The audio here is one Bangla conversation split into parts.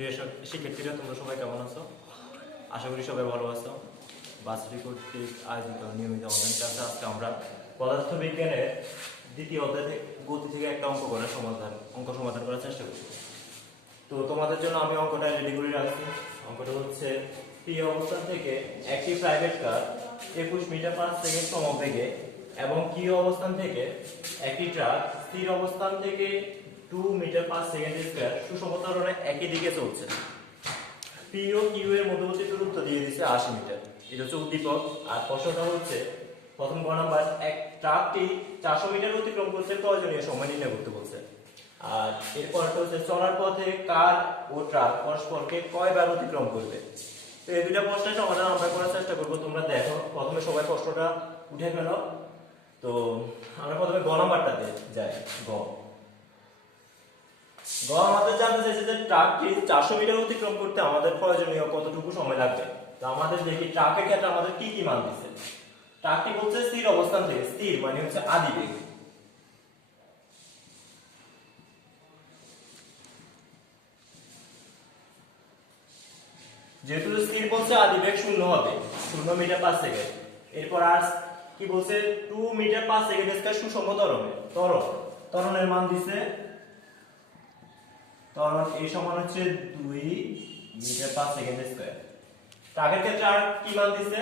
প্রিয় শিক্ষার্থীরা, তোমরা সবাই কেমন আছো? আশা করি সবাই ভালো আছো। বাসরি কর্তৃক আয়োজিত নিয়মিত অনলাইন ক্লাসে আজকে আমরা পদার্থবিজ্ঞানের দ্বিতীয় অধ্যায় গতি থেকে একটা অঙ্ক সমাধান করার চেষ্টা করছি। তো তোমাদের জন্য আমি অঙ্কটা রেডি করে রাখছি। অঙ্কটা হচ্ছে, পি অবস্থান থেকে একটি private car 21 meter per second সমবেগে এবং কিউ অবস্থান থেকে একটি ট্রাক স্থির অবস্থান থেকে 2 মিটার পার সেকেন্ড স্কয়ার সুষম ত্বরণে একই দিকে চলছে। পি ও কিউ এর মধ্যবর্তী দূরত্ব দিয়ে দিচ্ছে 80 মিটার। এটা হচ্ছে উদ্দীপক। আর প্রশ্নটা হচ্ছে, প্রথম গ নাম্বার, এক ট্রাকটি 400 মিটার অতিক্রম করতে প্রয়োজনীয় সময় নির্ণয় করতে বলছে। আর এরপরটা হচ্ছে, চলার পথে কার ও ট্রাক পরস্পরকে কয়বার অতিক্রম করবে। তো এই দুইটা প্রশ্নের সমাধান আমরা করার চেষ্টা করব। তোমরা দেখো, প্রথমে সবাই প্রশ্নটা উঠে ফেলো। তো আমরা প্রথমে গ নাম্বারটাতে যাই। গ আমাদের জানতে চাইছে যে ট্রাকটি 400 মিটার অতিক্রম করতে আমাদের প্রয়োজনীয় কতটুকু সময় লাগবে। তো আমাদের দেখি ট্রাকের ক্ষেত্রে আমাদের কি কি মান দিচ্ছে। ট্রাকটি বলছে স্থির অবস্থান থেকে, স্থির মানে হচ্ছে আদিবেগ। যেহেতু স্থির বলছে, আদিবেগ 0 হবে, 0 মিটার পার সেকেন্ড। এরপর আর কি বলছে, 2 মিটার পার সেকেন্ড স্কয়ার সুষম ত্বরণের মান দিছে। ত্বরণ এই সমান হচ্ছে 2 মিটার পার সেকেন্ড স্কয়ার। ট্রাকের ক্ষেত্রে আর কি মান দিছে?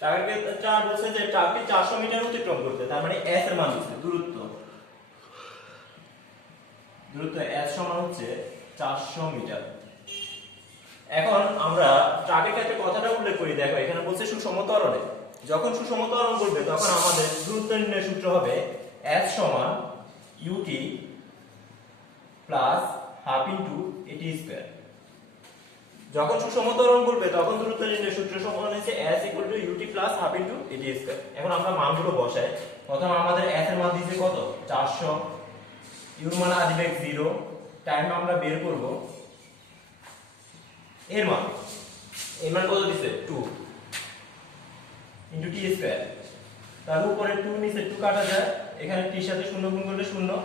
ট্রাকের ক্ষেত্রে আর বলছে যে ট্রাকটি 400 মিটার অতিক্রম করতে, তার মানে s এর মান দিছে। দূরত্ব s সমান হচ্ছে 400 মিটার। এখন আমরা ট্রাকের ক্ষেত্রে কথাটা উল্লেখ করি। দেখো, এখানে বলছে সুষম ত্বরণে। যখন সুষম ত্বরণ বলবে তখন আমাদের দূরত্ব নির্ণয়ের সূত্র হবে s সমান ut প্লাস হাফ ইনটু এটি স্কয়ার। যখন সুষম ত্বরণ বলবে তখন দূরত্ব নির্ণয়ের সূত্র সমান হচ্ছে s ut plus half into এটি স্কয়ার। এখন আমরা মানগুলো বসাই। প্রথম আমাদের s এর মান দিয়েছে কত? 400। u এর মান আদিবেগ 0, টাইম আমরা বের করব। এর মান কত দিছে? 2 ইনটু টি স্কয়ার। তার উপরে 2 নিচে 2 কাটা যায়, এখানে টি সাথে 0 গুণ করলে 0।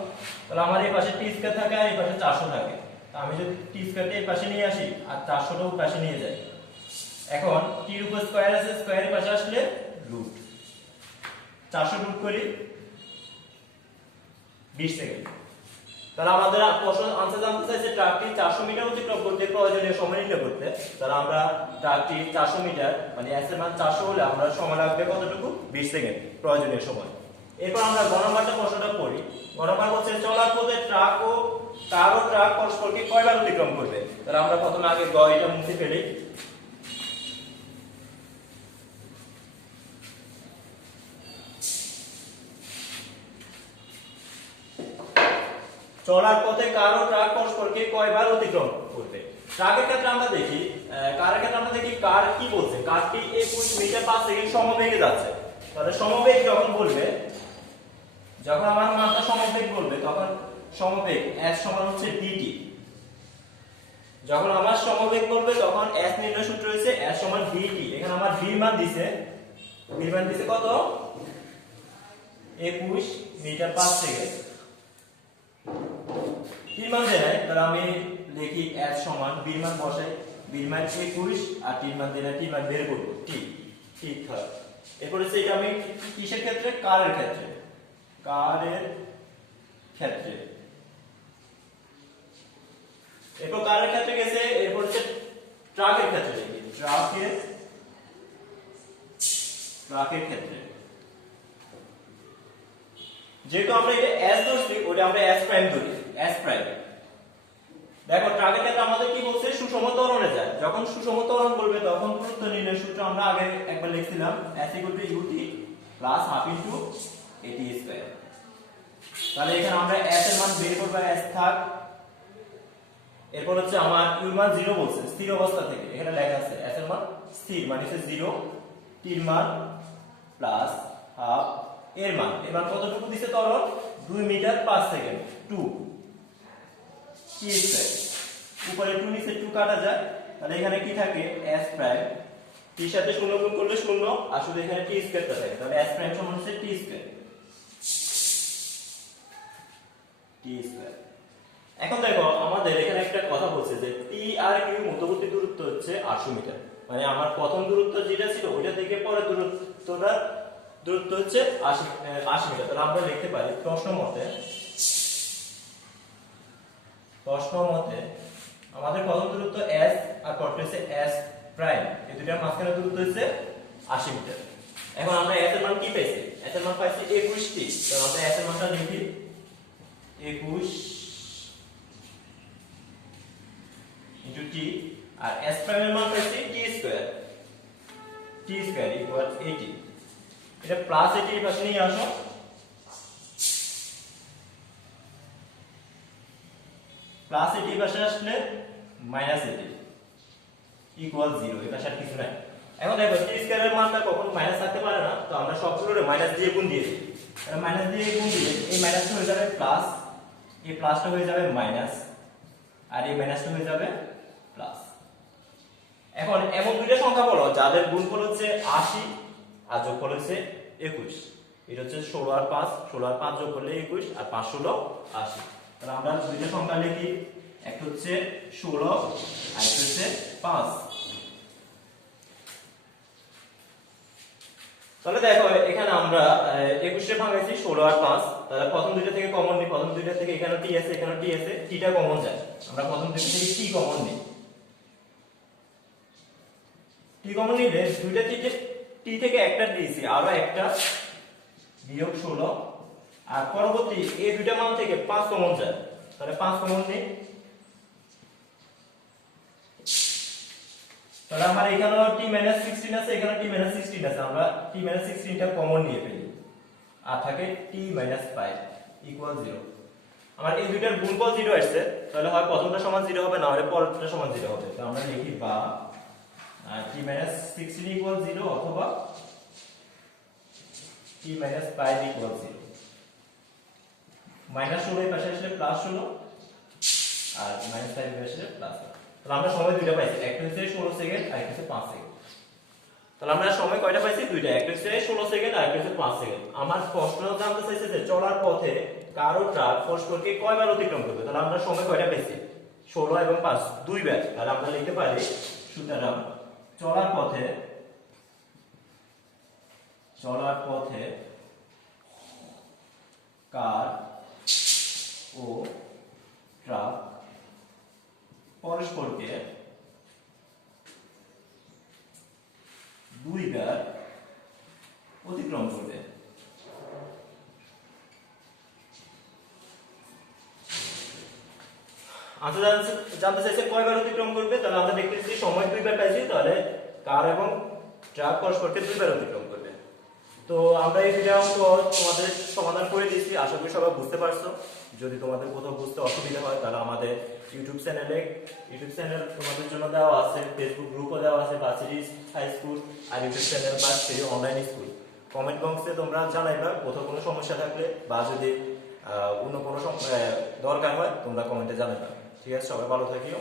তাহলে আমার এই পাশে টি স্কয়ার থাকে আর এই পাশে 400 থাকে। তো আমি যদি টি স্কয়ারটা এই পাশে নিয়ে আসি আর 400টা ওই পাশে নিয়ে যাই, এখন টি এর উপর স্কয়ার আছে, স্কয়ারের পাশে আসলে রুট। 400 রুট করি 20 সেকেন্ড। তাহলে আমাদের প্রশ্ন आंसर জানতে চাইছে ট্রাকটি 400 মিটার অতিক্রম করতে প্রয়োজনীয় সময় নির্ণয় করতে। তাহলে আমরা ট্রাকটি 400 মিটার মানে s এর মান 400 হলে আমরা সময় লাগবে কতটুকু? 20 সেকেন্ড প্রয়োজনীয় সময়। এরপর আমরা গ নাম্বারটা প্রশ্নটা পড়ি। গ নাম্বার হচ্ছে, চলার পথে কার ও ট্রাক পরস্পরকে কয়বার অতিক্রম করবে। তাহলে আমরা প্রথমে আগে গ এটা মুছে ফেলি। চলার পথে কার ও ট্রাক পরস্পরকে কয়বার অতিক্রম করবে। ট্রাকের ক্ষেত্রে আমরা দেখি, কারের ক্ষেত্রে আমরা দেখি কার কি বলছে, কারটি 21 মিটার পার সেকেন্ড সমবেগে যাচ্ছে। তাহলে সমবেগ যখন বলবে, যখন আমার মানটা সমবেগ বলবে তখন সমবেগ s সমান হচ্ছে dt। যখন আমার সমবেগ বলবে তখন s নির্ণয় সূত্র হচ্ছে s সমান dt। এখানে আমার v মান দিছে, কত? 21 মিটার পার সেকেন্ড। টি মান দেয়, তাহলে আমি লিখি s সমান b মান বসাই, b মান 21 আর টি মান দেয়, টি মান বের করব। ঠিক হয়। এরপর হচ্ছে এটা আমি কিসের ক্ষেত্রে? কারের ক্ষেত্রে। এরপর কারের ক্ষেত্রে গেছে। এরপর হচ্ছে ট্রাকের ক্ষেত্রে দেখি। ট্রাকের ক্ষেত্রে যেহেতু আমরা এটা s ধরছি, ওটা আমরা s প্রাইম ধরি, s প্রাইম। দেখো, ট্রাকের ক্ষেত্রে আমাদের কি বলছে? সুষম ত্বরণে যায়। যখন সুষম ত্বরণ বলবে তখন দূরত্ব নির্ণয়ের সূত্র আমরা আগে একবার লিখছিলাম, s ut plus half into এটি স্কয়ার। তাহলে এখানে আমরা s এর মান বের করব, s থাক। এরপর হচ্ছে আমার u এর মান 0 বলছে, স্থির অবস্থা থেকে। এখানে লেখা আছে s এর মান স্থির মানে হচ্ছে 0, t এর মান প্লাস হাফ এর মান কতটুকু দিছে? ত্বরণ 2 মিটার পার সেকেন্ড, 2 টি স্কয়ার। উপরে 2 নিচে 2 কাটা যায়, তাহলে এখানে কি থাকে? s prime. টি সাথে 0 গুণ করলে 0, আর শুধু এখানে টি স্কয়ারটা থাকে। তাহলে s প্রাইম সমান হচ্ছে টি স্কয়ার। এখন দেখো, আমাদের এখানে একটা কথা বলছে যে টি আর কিউ মধ্যবর্তী দূরত্ব হচ্ছে 800 মিটার। মানে আমার প্রথম দূরত্ব যেটা ছিল ওইটা থেকে পরের দূরত্ব হচ্ছে 80 মিটার। তাহলে আমরা লিখতে পারি প্রশ্ন মতে আমাদের প্রথম দূরত্ব s আর পরটা হচ্ছে s প্রাইম, এই দুটার মাঝখানে দূরত্ব হচ্ছে 80 মিটার। এখন আমরা s এর মান কি পাইছি? s এর মান পাইছি 21 টি। তাহলে আমরা s এর মানটা লিখি 21 ইনটু t, আর s প্রাইম এর মান পাইছি t স্কয়ার ইকুয়াল 80। এটা প্লাস 80 এর পাশে নিয়ে আসো, প্লাস 80 পাশে আসলে মাইনাস 80 ইকুয়াল 0, এটা সাথে কিছু নাই। এখন দেখো t স্কয়ার এর মানটা কখনো মাইনাস থাকতে পারে না, তো আমরা সবগুলোরে মাইনাস দিয়ে গুণ দিয়ে দিই। তাহলে মাইনাস দিয়ে গুণ দিলে এই মাইনাসটা হয়ে যাবে প্লাস, এই প্লাসটা হয়ে যাবে মাইনাস, আর এই মাইনাসটা হয়ে যাবে প্লাস। এখন এমন দুইটা সংখ্যা বলো যাদের গুণফল হচ্ছে 80 আর যোগফল হচ্ছে 21। এটা হচ্ছে 16 আর 5, 16 আর 5 যোগ করলে 21 আর 5 16 80। তাহলে আমরা দুইটা সংখ্যা লিখি, একটা হচ্ছে 16 আর একটা হচ্ছে 5। তাহলে দেখো এখানে আমরা 21 এ ভাঙাইছি 16 আর 5, তাহলে প্রথম দুইটা থেকে কমন নিই, প্রথম দুইটা থেকে এখানে t আছে এখানে t আছে, tটা কমন যায়, আমরা প্রথম দুইটা থেকে t কমন নিই। t কমন নিলে দুইটা t থেকে একটা দিয়েছি, আরো একটা বিয়োগ 16, আর পরবর্তী এই দুইটা মান থেকে 5 কমন যায়, তাহলে 5 কমন নিই। তাহলে আমার এখানে t-16 আছে, এখানে t-16 আছে, আমরা t-16 টা কমন নিয়ে ফেলি, আর থাকে t-5 ইকুয়াল 0। আমার এই দুইটার গুণফল 0 আসছে, তাহলে হয় প্রথমটা সমান 0 হবে, না হলে পরেরটা সমান 0 হবে। তো আমরা লিখি বা t-16 ইকুয়াল 0 অথবা t-5 ইকুয়াল 0। -16 এর পাশে আসলে +16 আর -5 এর পাশে আসলে +5। তাহলে আমরা সময় দুইটা পাইছি, একটা হচ্ছে 16 সেকেন্ড আর একটা হচ্ছে 5 সেকেন্ড। তাহলে আমরা সময় কয়টা পাইছি? দুইটা, একটা হচ্ছে 16 সেকেন্ড আর একটা হচ্ছে 5 সেকেন্ড। আমার প্রশ্ন জানতে চাইছে যে চলার পথে কারো ট্রাক পরস্পরকে কয়বার অতিক্রম করবে। তাহলে আমরা সময় কয়টা পাইছি? 16 এবং 5 দুইবার। তাহলে আমরা লিখতে পারি সুতরাং চলার পথে কার ও ট্রাক পরস্পরকে দুইবার অতিক্রম করবে। আচ্ছা, জানতে চাইছে কয়বার অতিক্রম করবে। তাহলে আমরা দেখতেছি সময় দুইবার পাইছি, তাহলে কার এবং ট্রাক পরস্পরকে দুইবার অতিক্রম করবে। তো আমরা এই দুইটা অঙ্ক তোমাদের সমাধান করে দিয়েছি, আশা করি সবাই বুঝতে পারছো। যদি তোমাদের কোথাও বুঝতে অসুবিধা হয় তাহলে আমাদের ইউটিউব চ্যানেল তোমাদের জন্য দেওয়া আছে, ফেসবুক গ্রুপও দেওয়া আছে, বাসিরিজ হাই স্কুল, আর ইউটিউব চ্যানেল বাসিরি অনলাইন স্কুল। কমেন্ট বক্সে তোমরা জানাইবা কোথাও কোনো সমস্যা থাকলে, বা যদি অন্য কোনো দরকার হয় তোমরা কমেন্টে জানাইবা। ঠিক আছে, সবাই ভালো থাকিও।